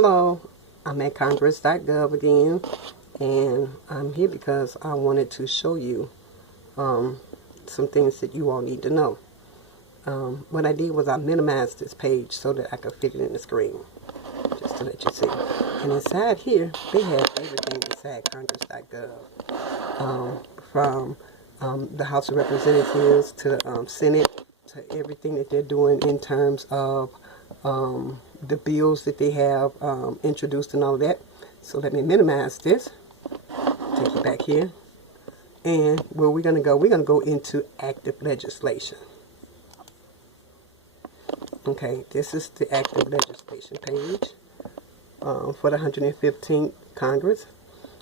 Hello, I'm at congress.gov again, and I'm here because I wanted to show you some things that you all need to know. What I did was I minimized this page so that I could fit it in the screen, just to let you see. And inside here, they have everything inside congress.gov, from the House of Representatives to the Senate, to everything that they're doing in terms of the bills that they have introduced and all that. So let me minimize this, take it back here, and where we're going to go, we're going to go into active legislation. Okay, this is the active legislation page for the 115th Congress.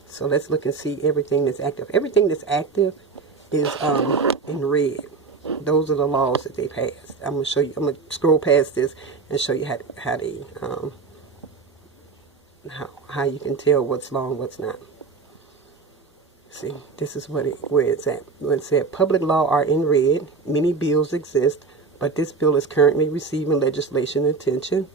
So let's look and see everything that's active. Everything that's active is in red. Those are the laws that they passed. I'm going to show you. I'm going to scroll past this and show you how you can tell what's law and what's not. See, this is where it's at. When it said public law are in red, many bills exist, but this bill is currently receiving legislation attention.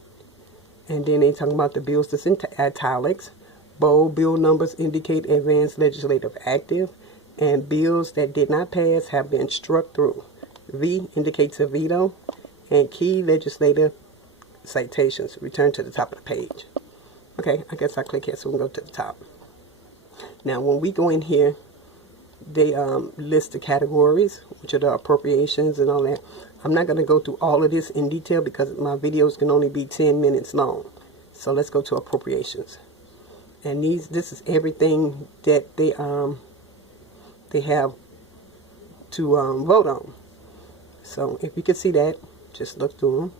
And then they talking about the bills that's in italics. Bold bill numbers indicate advanced legislative active, and bills that did not pass have been struck through. V indicates a veto, and key legislative citations. Return to the top of the page. Okay, I guess I click here so we can go to the top. Now, when we go in here, they list the categories, which are the appropriations and all that. I'm not going to go through all of this in detail because my videos can only be 10 minutes long. So let's go to appropriations. And this is everything that they have to vote on. So if you can see that, just look through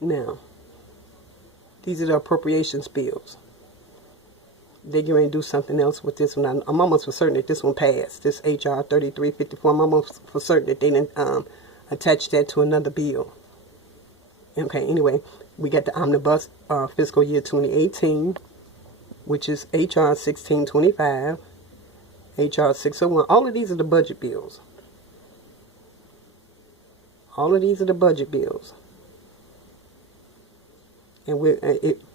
them. Now, these are the appropriations bills. They're going to do something else with this one. I'm almost for certain that this one passed. This HR 3354, I'm almost for certain that they didn't attach that to another bill. Okay, anyway, we got the omnibus fiscal year 2018, which is HR 1625, HR 601. All of these are the budget bills. All of these are the budget bills. And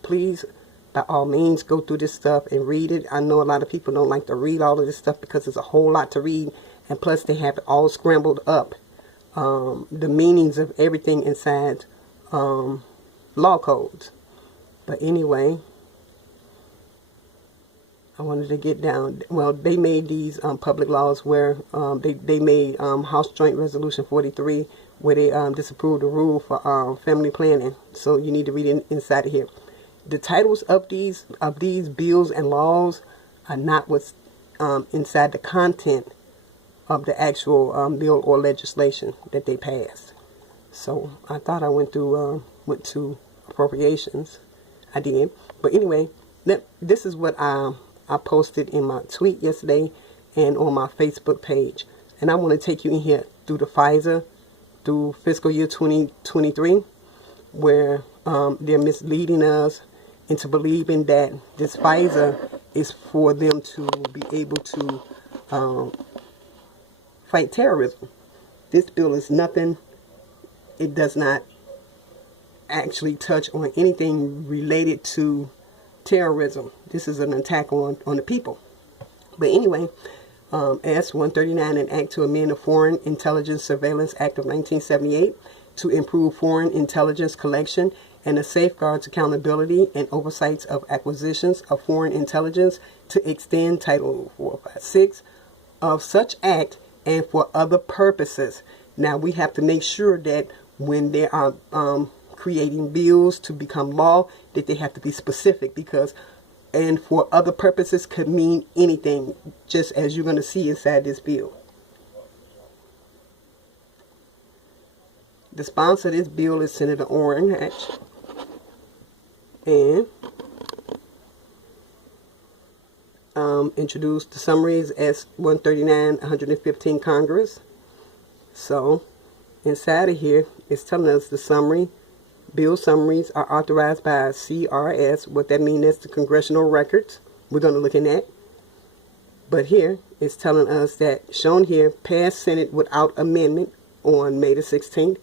please, by all means, go through this stuff and read it. I know a lot of people don't like to read all of this stuff because it's a whole lot to read. And plus, they have it all scrambled up. The meanings of everything inside law codes. But anyway, I wanted to get down. Well, they made these public laws where they made House Joint Resolution 43 where they disapproved the rule for family planning. So you need to read it inside of here. The titles of these bills and laws are not what's inside the content of the actual bill or legislation that they passed. So I thought I went to appropriations. I did. But anyway, this is what I posted in my tweet yesterday and on my Facebook page. And I want to take you in here through the FISA, through fiscal year 2023, where they're misleading us into believing that this FISA is for them to be able to fight terrorism. This bill is nothing. It does not actually touch on anything related to terrorism. This is an attack on the people. But anyway, S 139, an act to amend the Foreign Intelligence Surveillance Act of 1978 to improve foreign intelligence collection and the safeguards accountability and oversights of acquisitions of foreign intelligence to extend Title 456 of such act and for other purposes. Now, we have to make sure that when they are creating bills to become law, that they have to be specific, because and for other purposes could mean anything, just as you're going to see inside this bill. The sponsor of this bill is Senator Orrin Hatch. And introduced the summaries as 139, 115 Congress. So inside of here, it's telling us the summary. Bill summaries are authorized by CRS. What that means is the congressional records. We're going to look in that. But here, it's telling us that, shown here, passed Senate without amendment on May the 16th,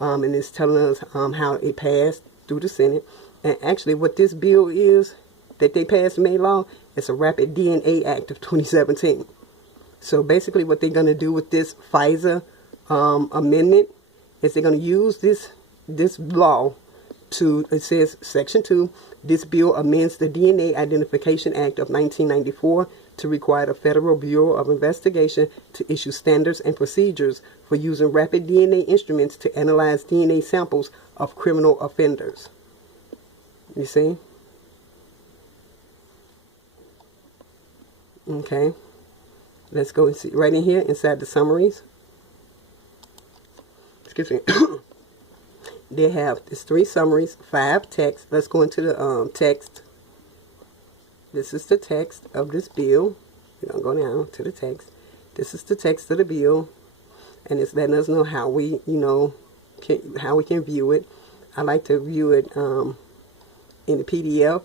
and it's telling us how it passed through the Senate. And actually what this bill is that they passed and made law, it's a Rapid DNA Act of 2017. So basically what they're going to do with this FISA amendment is they're going to use this law to, it says Section 2, this bill amends the DNA Identification Act of 1994 to require the Federal Bureau of Investigation to issue standards and procedures for using rapid DNA instruments to analyze DNA samples of criminal offenders. You see? Okay. Let's go and see right in here inside the summaries. Excuse me. They have these 3 summaries, 5 texts. Let's go into the text. This is the text of this bill. We're going to go down to the text. This is the text of the bill, and it's letting us know how we, how we can view it. I like to view it in the PDF.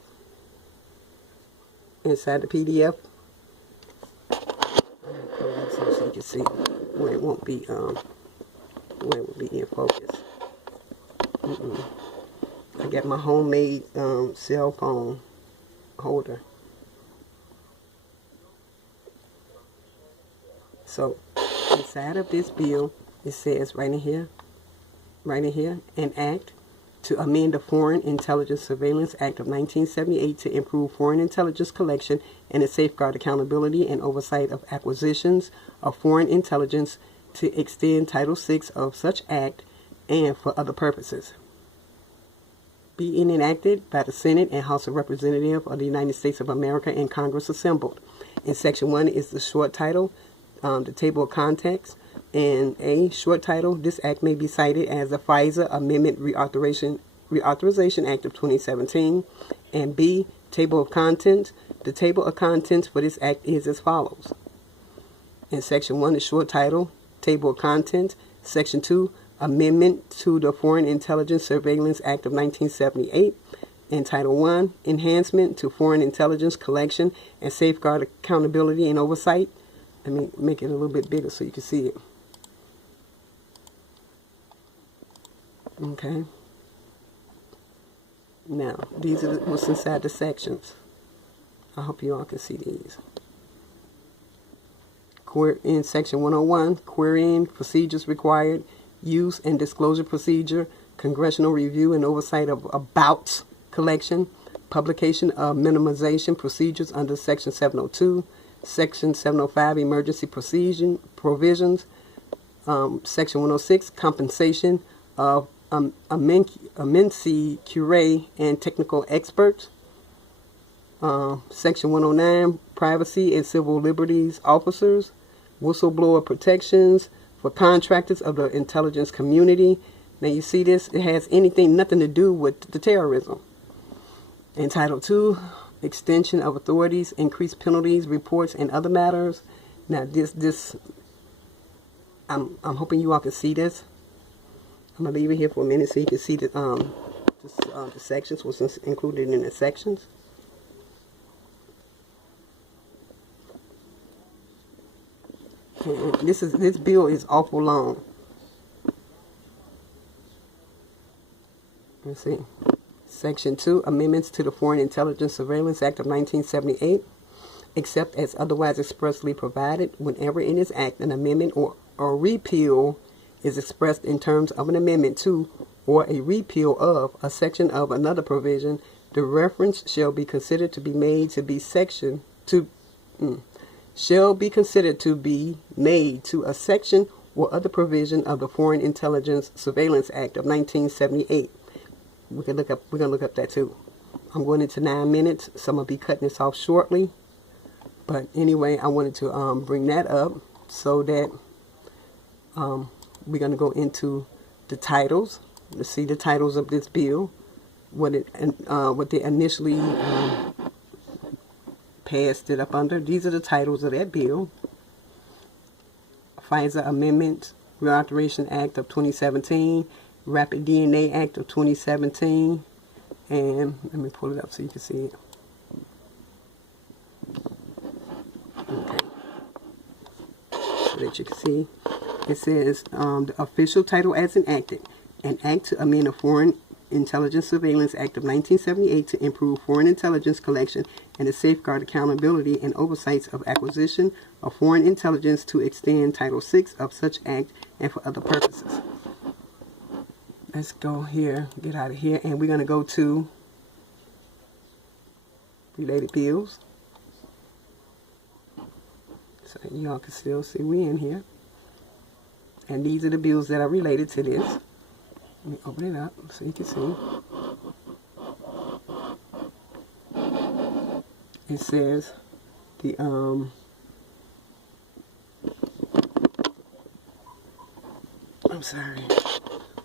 Inside the PDF, so you can see where it won't be, where it will be in focus. I got my homemade cell phone holder. So inside of this bill, it says right in here, an act to amend the Foreign Intelligence Surveillance Act of 1978 to improve foreign intelligence collection and to safeguard accountability and oversight of acquisitions of foreign intelligence, to extend Title VI of such act and for other purposes. Be enacted by the Senate and House of Representatives of the United States of America and Congress assembled. In Section 1 is the short title, the table of contents, and a short title. This act may be cited as the FISA Amendment Reauthorization Act of 2017. And B, table of contents. The table of contents for this act is as follows. In Section 1, the short title, table of contents. Section 2, Amendment to the Foreign Intelligence Surveillance Act of 1978. In Title 1, Enhancement to Foreign Intelligence Collection and Safeguard Accountability and Oversight. Let me make it a little bit bigger so you can see it. Okay. Now, these are what's inside the sections. I hope you all can see these. In Section 101, querying procedures required, use and disclosure procedure, congressional review and oversight of about collection, publication of minimization procedures under Section 702, Section 705, emergency provisions, Section 106, compensation of amency cure and technical experts, Section 109, privacy and civil liberties officers, whistleblower protections for contractors of the intelligence community. Now you see this, it has nothing to do with the terrorism. In Title 2, extension of authorities, increased penalties, reports, and other matters. Now I'm hoping you all can see this. I'm going to leave it here for a minute so you can see the sections, what's included in the sections. And this bill is awful long. Let's see. Section 2, Amendments to the Foreign Intelligence Surveillance Act of 1978. Except as otherwise expressly provided, whenever in this act an amendment or repeal is expressed in terms of an amendment to or a repeal of a section of another provision, the reference shall be considered to be made to be shall be considered to be made to a section or other provision of the Foreign Intelligence Surveillance Act of 1978. We're gonna look up that too. I'm going into 9 minutes, so I'm gonna be cutting this off shortly. But anyway, I wanted to bring that up so that we're gonna go into the titles. Let's see the titles of this bill, what they initially passed it up under. These are the titles of that bill. FISA Amendment Reauthorization Act of 2017, Rapid DNA Act of 2017, and let me pull it up so you can see it. Okay. So that you can see. It says the official title as enacted, an act to amend the Foreign Intelligence Surveillance Act of 1978 to improve foreign intelligence collection and to safeguard accountability and oversights of acquisition of foreign intelligence, to extend Title VI of such act and for other purposes. Let's go here, get out of here, and we're going to go to related bills. So y'all can still see we in here. And these are the bills that are related to this. Let me open it up so you can see. It says the I'm sorry.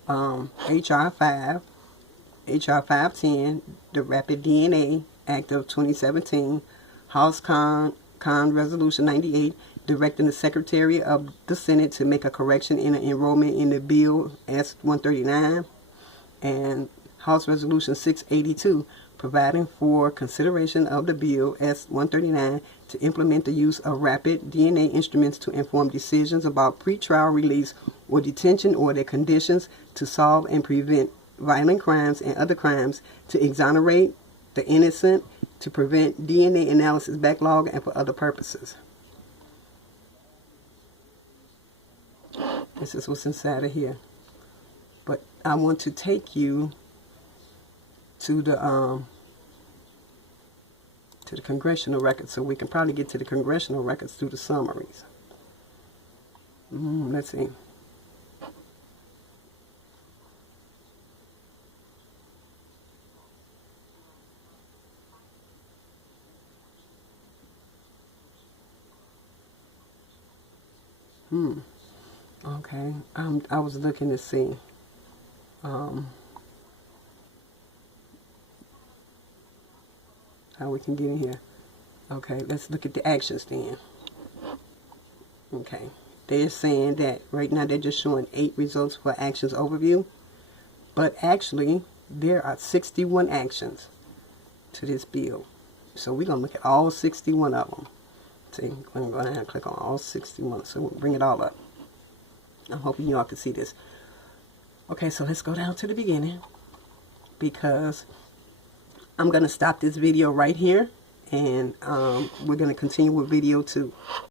HR 510, the Rapid DNA Act of 2017, House Con Resolution 98, directing the Secretary of the Senate to make a correction in an enrollment in the bill S-139, and House Resolution 682, providing for consideration of the bill S-139 to implement the use of rapid DNA instruments to inform decisions about pretrial release or detention or their conditions, to solve and prevent violent crimes and other crimes, to exonerate the innocent, to prevent DNA analysis backlog, and for other purposes. This is what's inside of here. But I want to take you to the congressional records, so we can probably get to the congressional records through the summaries. Let's see. Okay, I was looking to see how we can get in here. Okay, let's look at the actions then. Okay, they're saying that right now they're just showing 8 results for actions overview, but actually there are 61 actions to this bill. So we're going to look at all 61 of them. See, I'm going to go ahead and click on all 61, so we'll bring it all up. I'm hoping you all can see this. Okay, so let's go down to the beginning, because I'm going to stop this video right here, and we're going to continue with video 2.